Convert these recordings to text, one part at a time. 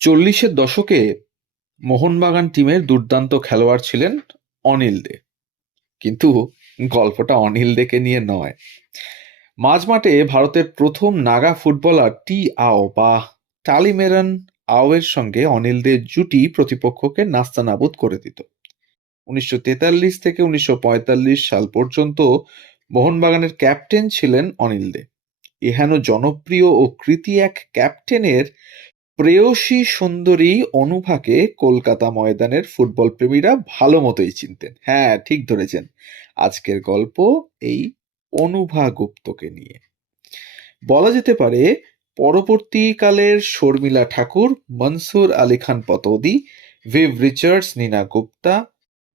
চল্লিশের দশকে মোহনবাগান টিমের দুর্দান্ত খেলোয়াড় ছিলেন অনিল দে। কিন্তু গল্পটা অনিল দেকে নিয়ে নয়। মাঝমাঠে ভারতের প্রথম নাগা ফুটবলার টি আও বা টালিমেরন আওয়ের সঙ্গে অনিল দের জুটি প্রতিপক্ষকে নাস্তানাবুদ করে দিত। ১৯৪৩ থেকে ১৯৪৫ সাল পর্যন্ত মোহনবাগানের ক্যাপ্টেন ছিলেন অনিল দে। এহেন জনপ্রিয় ও কৃতি এক ক্যাপ্টেনের প্রেয়সী সুন্দরী অনুভাকে কলকাতা ময়দানের ফুটবল প্রেমীরা ভালো মতোই চিনতেন। হ্যাঁ, ঠিক ধরেছেন। আজকের গল্প এই অনুভা গুপ্তকে নিয়ে। বলা যেতে পারে পরবর্তীকালের শর্মিলা ঠাকুর, মনসুর আলী খান পতৌদি, ভিভ রিচার্ডস, নীনা গুপ্তা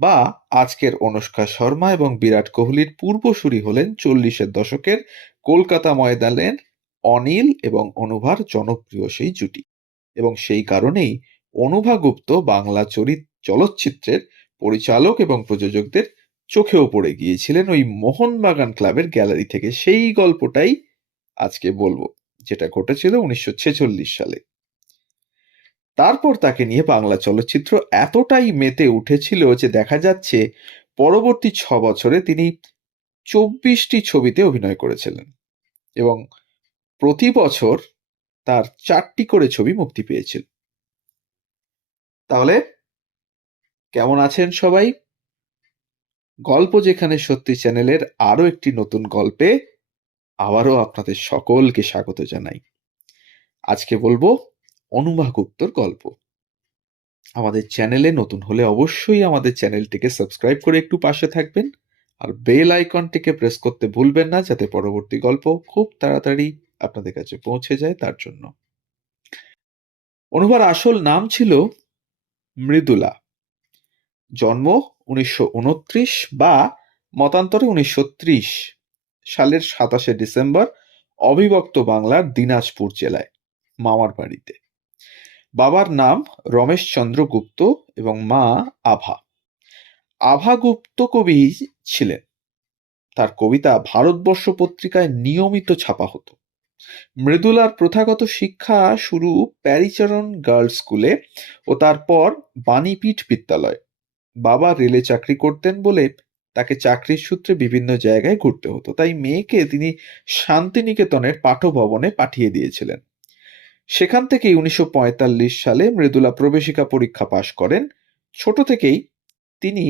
বা আজকের অনুষ্কা শর্মা এবং বিরাট কোহলির পূর্বসূরি হলেন ৪০-এর দশকের কলকাতা ময়দানের অনিল এবং অনুভার জনপ্রিয় সেই জুটি। এবং সেই কারণেই অনুভা গুপ্ত বাংলা চলচ্চিত্রের পরিচালক এবং প্রযোজকদের চোখেও পড়ে গিয়েছিলেন ওই মোহনবাগান ক্লাবের গ্যালারি থেকে। সেই গল্পটাই আজকে বলবো, যেটা ঘটেছিল ১৯৪৬ সালে। তারপর তাকে নিয়ে বাংলা চলচ্চিত্র এতটাই মেতে উঠেছিল যে দেখা যাচ্ছে পরবর্তী ৬ বছরে তিনি ২৪টি ছবিতে অভিনয় করেছিলেন এবং প্রতি বছর তার ৪টি করে ছবি মুক্তি পেয়েছিল। তাহলে কেমন আছেন সবাই? গল্প যেখানে সত্যি চ্যানেলের আরো একটি নতুন গল্পে আবারও আপনাদের সকলকে স্বাগত জানাই। আজকে বলবো অনুভা গুপ্তর গল্প। আমাদের চ্যানেলে নতুন হলে অবশ্যই আমাদের চ্যানেলটিকে সাবস্ক্রাইব করে একটু পাশে থাকবেন, আর বেল আইকনটিকে প্রেস করতে ভুলবেন না, যাতে পরবর্তী গল্প খুব তাড়াতাড়ি আপনাদের কাছে পৌঁছে যায় তার জন্য। অনুভার আসল নাম ছিল মৃদুলা। জন্ম ১৯২৯ বা মতান্তরে ১৯৩০ সালের ২৭শে ডিসেম্বর অবিভক্ত বাংলার দিনাজপুর জেলায় মামার বাড়িতে। বাবার নাম রমেশ চন্দ্র গুপ্ত এবং মা আভা। আভা গুপ্ত কবি ছিলেন। তার কবিতা ভারতবর্ষ পত্রিকায় নিয়মিত ছাপা হতো। মৃদুলার প্রথাগত শিক্ষা শুরু প্যারিচারণ গার্লস স্কুলে ও তারপর বাণীপীঠ বিদ্যালয়। বাবা রেলে চাকরি করতেন বলে তাকে চাকরির সূত্রে বিভিন্ন জায়গায় ঘুরতে হতো, তাই মেয়েকে তিনি শান্তিনিকেতনের পাঠভবনে পাঠিয়ে দিয়েছিলেন। সেখান থেকেই ১৯৪৫ সালে মৃদুলা প্রবেশিকা পরীক্ষা পাশ করেন। ছোট থেকেই তিনি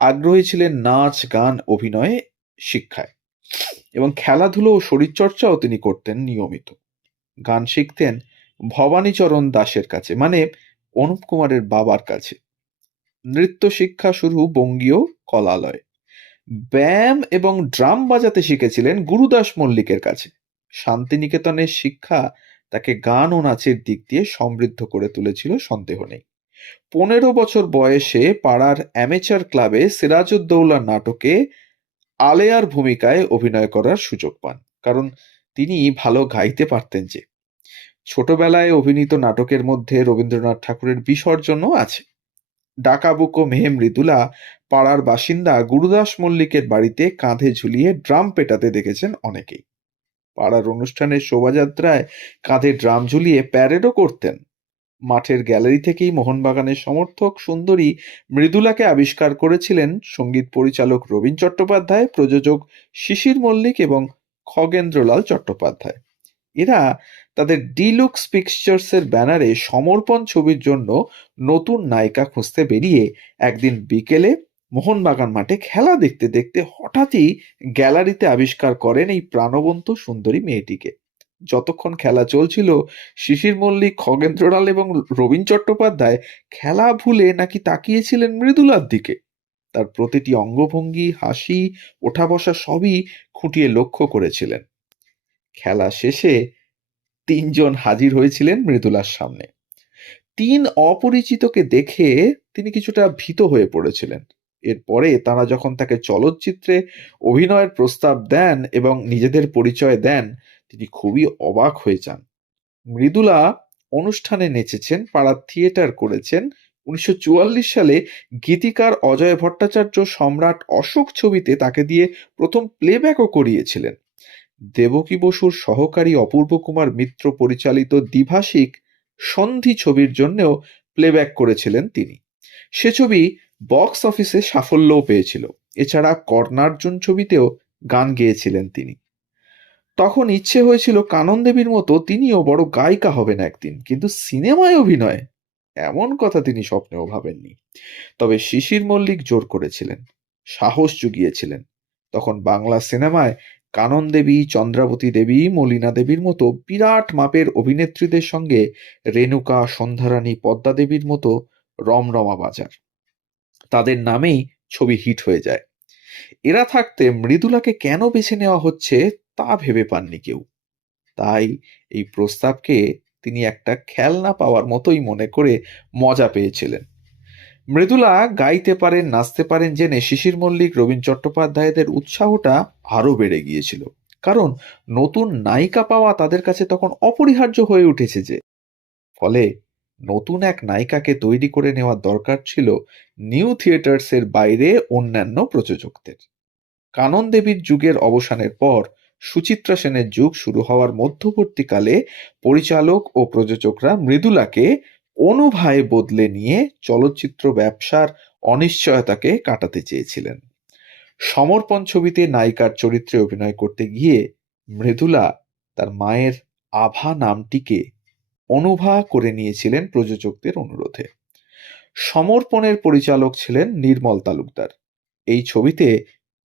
আগ্রহী ছিলেন নাচ, গান, অভিনয়ে, শিক্ষায় এবং খেলাধুলো ও শরীরচর্চাও তিনি করতেন নিয়মিত। গান শিখতেন ভবানীচরণ দাসের কাছে, মানে অনুপ কুমারের বাবার কাছে। নৃত্য শিক্ষা শুরু বঙ্গীয় কলালয়ে। ব্যায়াম এবং ড্রাম বাজাতে শিখেছিলেন গুরুদাস মল্লিকের কাছে। শান্তিনিকেতনের শিক্ষা তাকে গান ও নাচের দিক দিয়ে সমৃদ্ধ করে তুলেছিল, সন্দেহ নেই। ১৫ বছর বয়সে পাড়ার অ্যামেচার ক্লাবে সিরাজউদ্দৌলা নাটকে আলেয়ার ভূমিকায় অভিনয় করার সুযোগ পান, কারণ তিনি ভালো গাইতে পারতেন যে। ছোটবেলায় অভিনীত নাটকের মধ্যে রবীন্দ্রনাথ ঠাকুরের বিসর্জনও আছে। ডাকাবুকো মেয়ে মৃদুলা পাড়ার বাসিন্দা গুরুদাস মল্লিকের বাড়িতে কাঁধে ঝুলিয়ে ড্রাম পেটাতে দেখেছেন অনেকেই। পাড়ার অনুষ্ঠানের শোভাযাত্রায় কাঁধে ড্রাম ঝুলিয়ে প্যারেডও করতেন। মাঠের গ্যালারি থেকেই মোহনবাগানের সমর্থক সুন্দরী মৃদুলাকে আবিষ্কার করেছিলেন সঙ্গীত পরিচালক রবীন চট্টোপাধ্যায়, প্রযোজক শিশির মল্লিক এবং খগেন্দ্রলাল চট্টোপাধ্যায়। এরা তাদের ডিলুক্স পিকচার্সের ব্যানারে সমর্পণ ছবির জন্য নতুন নায়িকা খুঁজতে বেরিয়ে একদিন বিকেলে মোহনবাগান মাঠে খেলা দেখতে দেখতে হঠাৎই গ্যালারিতে আবিষ্কার করেন এই প্রাণবন্ত সুন্দরী মেয়েটিকে। যতক্ষণ খেলা চলছিল শিশির মল্লিক, খগেন্দ্রলাল এবং রবীন চট্টোপাধ্যায় খেলা ভুলে নাকি তাকিয়েছিলেন মৃদুলার দিকে। তার প্রতিটি অঙ্গভঙ্গি, হাসি, ওঠা বসা সবই খুঁটিয়ে লক্ষ্য করেছিলেন। খেলা শেষে ৩ জন হাজির হয়েছিলেন মৃদুলার সামনে। ৩ অপরিচিতকে দেখে তিনি কিছুটা ভীত হয়ে পড়েছিলেন। এরপরে তারা যখন তাকে চলচ্চিত্রে অভিনয়ের প্রস্তাব দেন এবং নিজেদের পরিচয় দেন, তিনি খুবই অবাক হয়ে যান। মৃদুলা অনুষ্ঠানে নেচেছেন, পাড়ার থিয়েটার করেছেন। ১৯৪৪ সালে গীতিকার অজয় ভট্টাচার্য সম্রাট অশোক ছবিতে তাকে দিয়ে প্রথম প্লেব্যাকও করিয়েছিলেন। দেবকী বসুর সহকারী অপূর্ব কুমার মিত্র পরিচালিত দ্বিভাষিক সন্ধি ছবির জন্যও প্লেব্যাক করেছিলেন তিনি। সে ছবি বক্স অফিসে সাফল্যও পেয়েছিল। এছাড়া কর্ণার্জুন ছবিতেও গান গেয়েছিলেন তিনি। তখন ইচ্ছে হয়েছিল কানন দেবীর মতো তিনিও বড় গায়িকা হবেন একদিন, কিন্তু সিনেমায় অভিনয় এমন কথা তিনি স্বপ্নেও ভাবেননি। তবে শিশির মল্লিক জোর করেছিলেন, সাহস জুগিয়েছিলেন। তখন বাংলা সিনেমায় কানন দেবী, চন্দ্রাবতী দেবী, মলিনা দেবীর মতো বিরাট মাপের অভিনেত্রীদের সঙ্গে রেণুকা, সন্ধ্যারানী, পদ্মা দেবীর মতো রমরমা বাজার। তাদের নামেই ছবি হিট হয়ে যায়। এরা থাকতে মৃদুলাকে কেন বেছে নেওয়া হচ্ছে তা ভেবে পাননি কেউ। তাই এই প্রস্তাবকে তিনি একটা খেলনা পাওয়ার মতোই মনে করে মজা পেয়েছিলেন। মৃদুলা গাইতে পারেন, নাচতে পারেন জেনে শিশির মল্লিক, রবীন চট্টোপাধ্যায়দের উৎসাহটা আরো বেড়ে গিয়েছিল। কারণ নতুন নায়িকা পাওয়া তাদের কাছে তখন অপরিহার্য হয়ে উঠেছে যে। ফলে নতুন এক নায়িকাকে তৈরি করে নেওয়ার দরকার ছিল নিউ থিয়েটার্সের বাইরে অন্যান্য প্রযোজকদের। কানন দেবীর যুগের অবসানের পর সুচিত্রা সেনের যুগ শুরু হওয়ার মধ্যবর্তীকালে পরিচালক ও প্রযোজকরা মৃদুলাকে অনুভায় বদলে নিয়ে চলচ্চিত্র ব্যবসার অনিশ্চয়তাকে কাটাতে চেয়েছিলেন। সমর্পণ ছবিতে নায়িকার চরিত্রে অভিনয় করতে গিয়ে মৃদুলা তার মায়ের আভা নামটিকে অনুভা করে নিয়েছিলেন প্রযোজকদের অনুরোধে। সমর্পণের পরিচালক ছিলেন নির্মল তালুকদার। এই ছবিতে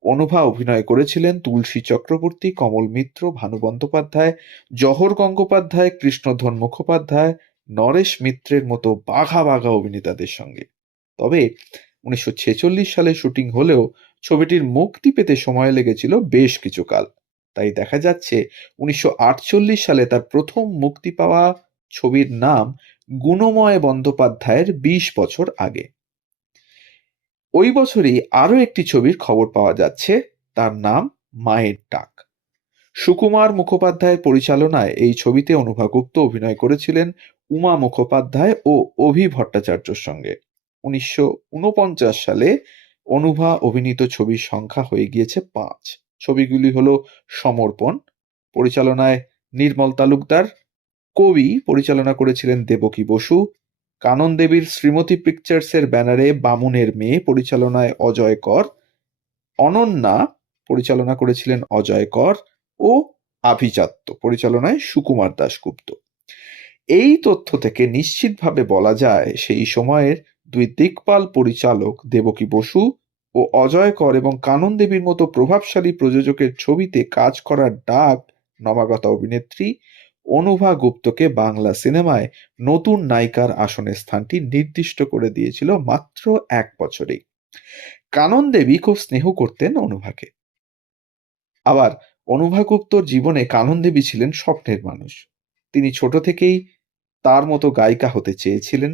অনুভা অভিনয় করেছিলেন তুলসী চক্রবর্তী, কমল মিত্র, ভানু বন্দ্যোপাধ্যায়, জহর গঙ্গোপাধ্যায়, কৃষ্ণধন মুখোপাধ্যায়, নরেশ মিত্রের মতো বাঘা বাঘা অভিনেতাদের সঙ্গে। তবে 1946 সালে শুটিং হলেও ছবিটির মুক্তি পেতে সময় লেগেছিল বেশ কিছু কাল। তাই দেখা যাচ্ছে 1948 সালে তার প্রথম মুক্তি পাওয়া ছবির নাম গুণময় বন্দ্যোপাধ্যায়ের 20 বছর আগে। ওই বছরই আরও একটি ছবির খবর পাওয়া যাচ্ছে, তার নাম মায়ের ডাক। সুকুমার মুখোপাধ্যায়ের পরিচালনায় এই ছবিতে অনুভা গুপ্ত অভিনয় করেছিলেন উমা মুখোপাধ্যায় ও অভি ভট্টাচার্যর সঙ্গে। 1949 সালে অনুভা অভিনীত ছবির সংখ্যা হয়ে গিয়েছে 5। ছবিগুলি হলো সমর্পণ, পরিচালনায় নির্মল তালুকদার, কবি পরিচালনা করেছিলেন দেবকী বসু, কানন দেবীর শ্রীমতী পিকচার্সের ব্যানারে বামুনের মেয়ে পরিচালনায় অজয় কর, অনন্যা পরিচালনা করেছিলেন অজয় কর ও আভিজাত্য পরিচালনায় সুকুমার দাশগুপ্ত। এই তথ্য থেকে নিশ্চিতভাবে বলা যায় সেই সময়ের দুই দিকপাল পরিচালক দেবকী বসু ও অজয় কর এবং কানন দেবীর মতো প্রভাবশালী প্রযোজকের ছবিতে কাজ করার ডাক নবাগতা অভিনেত্রী অনুভা গুপ্তকে বাংলা সিনেমায় নতুন নায়িকার আসনের স্থানটি নির্দিষ্ট করে দিয়েছিল মাত্র 1 বছরেই। কানন দেবী খুব স্নেহ করতেন অনুভাকে। আবার অনুভা গুপ্তর জীবনে কানন দেবী ছিলেন স্বপ্নের মানুষ। তিনি ছোট থেকেই তার মতো গায়িকা হতে চেয়েছিলেন।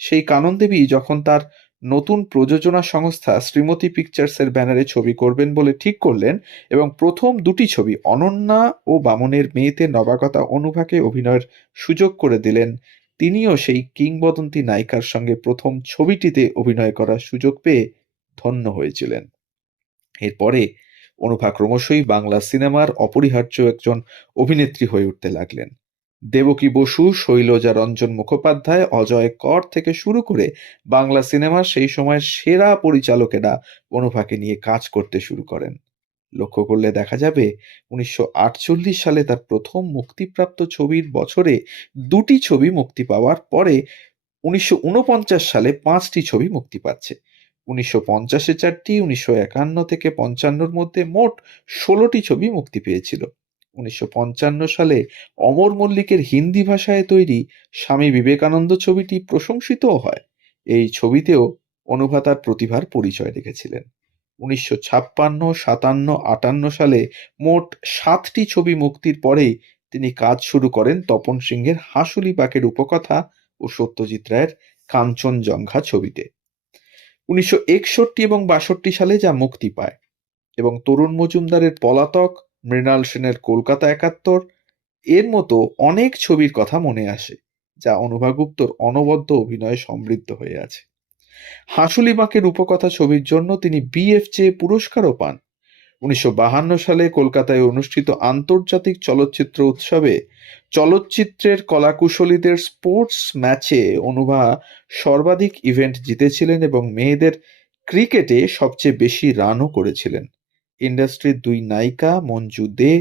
সেই কানন দেবী যখন তার নতুন প্রযোজনা সংস্থা শ্রীমতী পিকচার্সের ব্যানারে ছবি করবেন বলে ঠিক করলেন এবং প্রথম দুটি ছবি অনন্যা ও বামনের মেয়েতে নবাগতা অনুভাকে অভিনয়ের সুযোগ করে দিলেন, তিনিও সেই কিংবদন্তি নায়িকার সঙ্গে প্রথম ছবিটিতে অভিনয় করার সুযোগ পেয়ে ধন্য হয়েছিলেন। এরপরে অনুভা ক্রমশই বাংলা সিনেমার অপরিহার্য একজন অভিনেত্রী হয়ে উঠতে লাগলেন। দেবকী বসু, শৈলজা রঞ্জন মুখোপাধ্যায়, অজয় কর থেকে শুরু করে বাংলা সিনেমার সেই সময়ের সেরা পরিচালকেরা অনুভাকে নিয়ে কাজ করতে শুরু করেন। লক্ষ্য করলে দেখা যাবে 1948 সালে তার প্রথম মুক্তিপ্রাপ্ত ছবির বছরে দুটি ছবি মুক্তি পাওয়ার পরে 1949 সালে 5টি ছবি মুক্তি পাচ্ছে। 1950-এ 4টি, 1951 থেকে 55-র মধ্যে মোট 16টি ছবি মুক্তি পেয়েছিল। 1955 সালে অমর মল্লিকের হিন্দি ভাষায় তৈরি স্বামী বিবেকানন্দ ছবিটি প্রশংসিতও হয়। এই ছবিতেও অনুভা তার প্রতিভার পরিচয় রেখেছিলেন। 1956, 57, 58 সালে মোট 7টি ছবি মুক্তির পরেই তিনি কাজ শুরু করেন তপন সিংহের হাঁসুলি বাঁকের উপকথা ও সত্যজিৎ রায়ের কাঞ্চনজঙ্ঘা ছবিতে। 1961 এবং 62 সালে যা মুক্তি পায় এবং তরুণ মজুমদারের পলাতক, মৃণাল সেনের কলকাতা 71 এর মতো অনেক ছবির কথা মনে আসে, যা অনুভা গুপ্তর অনবদ্য অভিনয়ে সমৃদ্ধ হয়ে আছে। হাঁসুলি বাঁকের উপকথা ছবির জন্য তিনি বিএফজে পুরস্কারও পান। 1952 সালে কলকাতায় অনুষ্ঠিত আন্তর্জাতিক চলচ্চিত্র উৎসবে চলচ্চিত্রের কলাকুশলীদের স্পোর্টস ম্যাচে অনুভা সর্বাধিক ইভেন্ট জিতেছিলেন এবং মেয়েদের ক্রিকেটে সবচেয়ে বেশি রানও করেছিলেন। ইন্ডাস্ট্রির দুই নায়িকা মঞ্জু দে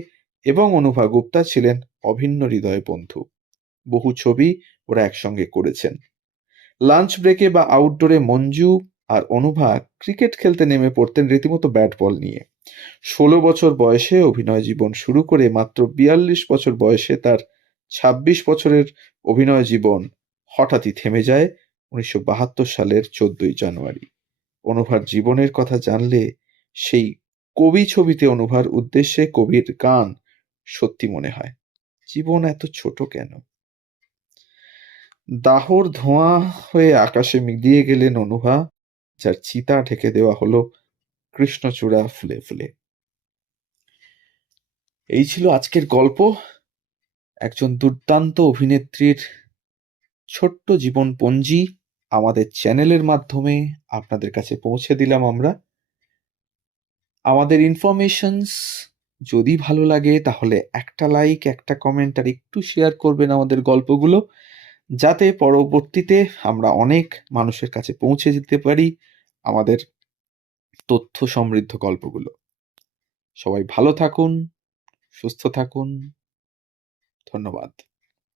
এবং অনুভা গুপ্তা ছিলেন অভিন্ন হৃদয় বন্ধু। বহু ছবি ওরা একসঙ্গে করেছেন। লাঞ্চ ব্রেকে বা আউটডোরে মঞ্জু আর অনুভা ক্রিকেট খেলতে নেমে পড়তেন রীতিমতো ব্যাট বল নিয়ে। ১৬ বছর বয়সে অভিনয় জীবন শুরু করে মাত্র ৪২ বছর বয়সে তার ২৬ বছরের অভিনয় জীবন হঠাৎই থেমে যায় ১৯৭২ সালের ১৪ই জানুয়ারি। অনুভার জীবনের কথা জানলে সেই কবি ছবিতে অনুভার উদ্দেশ্যে কবির গান সত্যি মনে হয়, জীবন এত ছোট কেন? দাহর ধোঁয়া হয়ে আকাশে মিলিয়ে গেলেন অনুভা, যার চিতা ঢেকে দেওয়া হলো কৃষ্ণচূড়া ফুলে ফুলে। এই ছিল আজকের গল্প। একজন দুর্দান্ত অভিনেত্রীর ছোট্ট জীবনপঞ্জি আমাদের চ্যানেলের মাধ্যমে আপনাদের কাছে পৌঁছে দিলাম আমরা। আমাদের ইনফরমেশনস যদি ভালো লাগে তাহলে একটা লাইক, একটা কমেন্ট আর একটু শেয়ার করবেন আমাদের গল্পগুলো, যাতে পরবর্তীতে আমরা অনেক মানুষের কাছে পৌঁছে যেতে পারি আমাদের তথ্য সমৃদ্ধ গল্পগুলো। সবাই ভালো থাকুন, সুস্থ থাকুন। ধন্যবাদ।